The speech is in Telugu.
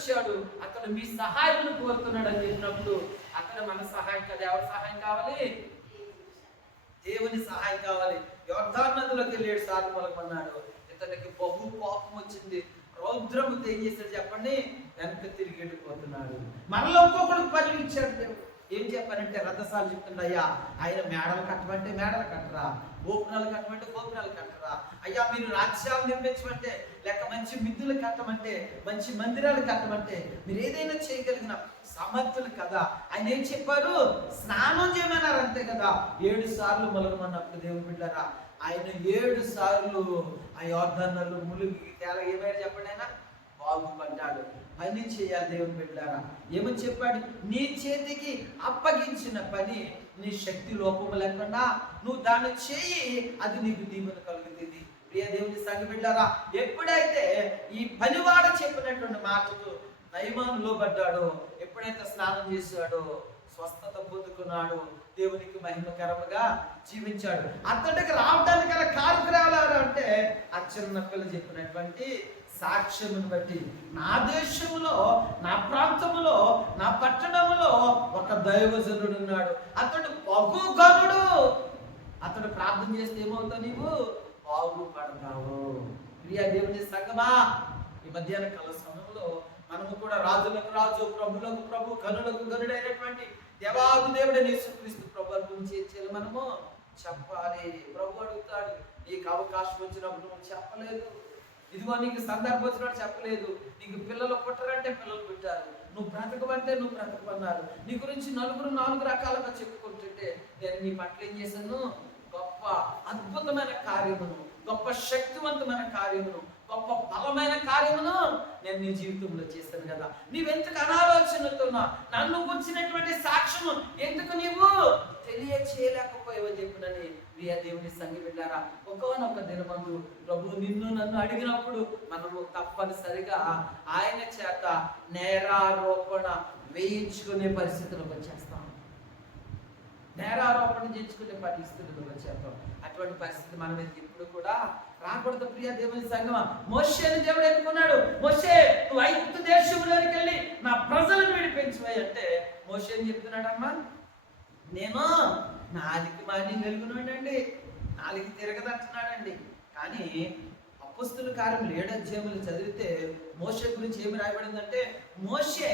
వచ్చాడు, అతడు మీ సహాయం కోరుతున్నాడు అని చెప్పినప్పుడు అతడు మన సహాయం కాదు, ఎవరి సహాయం కావాలి? దేవుని సహాయం కావాలి. యోర్దాను నదిలోకి వెళ్ళి 7 సార్లు మొలకమన్నాడు. ఇతనికి బహు కోపం వచ్చింది. రౌద్రముతో ఏం చేశాడు చెప్పండి? వెనక్కి తిరిగి వెళ్ళిపోతున్నాడు. మనలో ఇంకొకరికి పని ఇచ్చాడు దేవుడు. ఏం చెప్పారంటే రథసాలు చెప్తుండ, అయ్యా ఆయన మేడలు కట్టమంటే మేడలు కట్టరా, గోపురాలు కట్టమంటే గోపురాలు కట్టరా, అయ్యా మీరు రాజ్యాలు నిర్మించమంటే లేక మంచి మిద్దులు కట్టమంటే మంచి మందిరాలు కట్టమంటే మీరు ఏదైనా చేయగలిగిన సమర్థులు కదా. ఆయన ఏం చెప్పారు? స్నానం చేయమన్నారు, అంతే కదా. 7 సార్లు మొలగమన్నప్పుడు దేవుని బిడ్డలారా, ఆయన 7 సార్లు ఆ యోర్దానులో మునిగి తేలా ఏమైనా చెప్పండి, ఆయన బాగుపడ్డాడు. పని చేయాలి దేవుని బిడ్డలారా. ఏమని చెప్పాడు? నీ చేతికి అప్పగించిన పని నీ శక్తి లోపము లేకుండా నువ్వు దాన్ని చేయి, అది నీకు దీవెన కలుగుతుంది. ప్రియ దేవుని సంఘ బిడ్డలారా, ఎప్పుడైతే ఈ పనివాడ చెప్పినటువంటి మాటకు నయమాను లోబడ్డాడో, ఎప్పుడైతే స్నానం చేశాడో స్వస్థత పొందుకున్నాడు, దేవునికి మహిమకరముగా జీవించాడు. అతడికి రావడానికి గల కారణాలు అంటే ఆ చిన్న పిల్ల చెప్పినటువంటి సాక్ష్యమును బట్టి, నా దేశంలో, నా ప్రాంతములో, నా పట్టణములో ఒక దైవజనుడు ఉన్నాడు, అతడు బహుగనుడు, అతడు ప్రార్థన చేస్తే ఏమవుతావు? నీవు బాగుపడతావు. ప్రియ దేవుని సంగమా, ఈ మధ్యాహ్న కాల సమయంలో మనము కూడా రాజులకు రాజు, ప్రభులకు ప్రభు, గనులకు గనుడైనటువంటి దేవాది దేవుడైన యేసుక్రీస్తు ప్రభువుల గురించి మనము చెప్పాలి. ప్రభు అడుగుతాడు, నీకు అవకాశం వచ్చినప్పుడు నువ్వు చెప్పలేదు, ఇదిగో నీకు సందర్భం వచ్చినట్టు చెప్పలేదు, నీకు పిల్లలు పుట్టరంటే పిల్లలు పుట్టారు, నువ్వు బ్రతకమంటే నువ్వు బ్రతకమన్నారు, నీ గురించి నలుగురు 4 రకాలుగా చెప్పుకుంటుంటే నేను నీ పట్ల ఏం చేశాను? గొప్ప అద్భుతమైన కార్యమును, గొప్ప శక్తివంతమైన కార్యమును, గొప్ప బలమైన కార్యమును నేను నీ జీవితంలో చేశాను కదా. నీవెందుకు అనాలోచనతో నన్ను గుర్చినటువంటి సాక్ష్యము ఎందుకు నీవు తెలియచేయలేకపోయావని చెప్పినని ప్రియ దేవుని సంఘ బిడ్డారా, ఒక్కనొక్క దినమందు ప్రభు నిన్ను నన్ను అడిగినప్పుడు మనము తప్పనిసరిగా ఆయన చేత నేరారోపణ వేయించుకునే పరిస్థితులకు వచ్చేస్తాం, నేరారోపణ చేయించుకునే పరిస్థితులకు వచ్చేస్తాం. అటువంటి పరిస్థితి మన మీద ఇప్పుడు కూడా రాకూడదు. ప్రియ దేవుని సంగమా, మోషేని దేవుడు ఎన్నుకున్నాడు. మోషే, నువ్వు ఐగుప్తు దేశంలోకి వెళ్ళి నా ప్రజలను విడిపించవై అంటే మోషే ఏం చెప్తున్నాడమ్మా? నేను నాలుగు మాన్యం కలిగినాడండి, 4 తిరగదంటున్నాడండి. కానీ అపొస్తలుల కార్యములు 7 అధ్యాయములు చదివితే మోషే గురించి ఏమి రాయబడిందంటే, మోషే